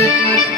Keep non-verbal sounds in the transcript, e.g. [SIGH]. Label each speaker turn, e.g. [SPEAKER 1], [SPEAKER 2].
[SPEAKER 1] thank [LAUGHS] you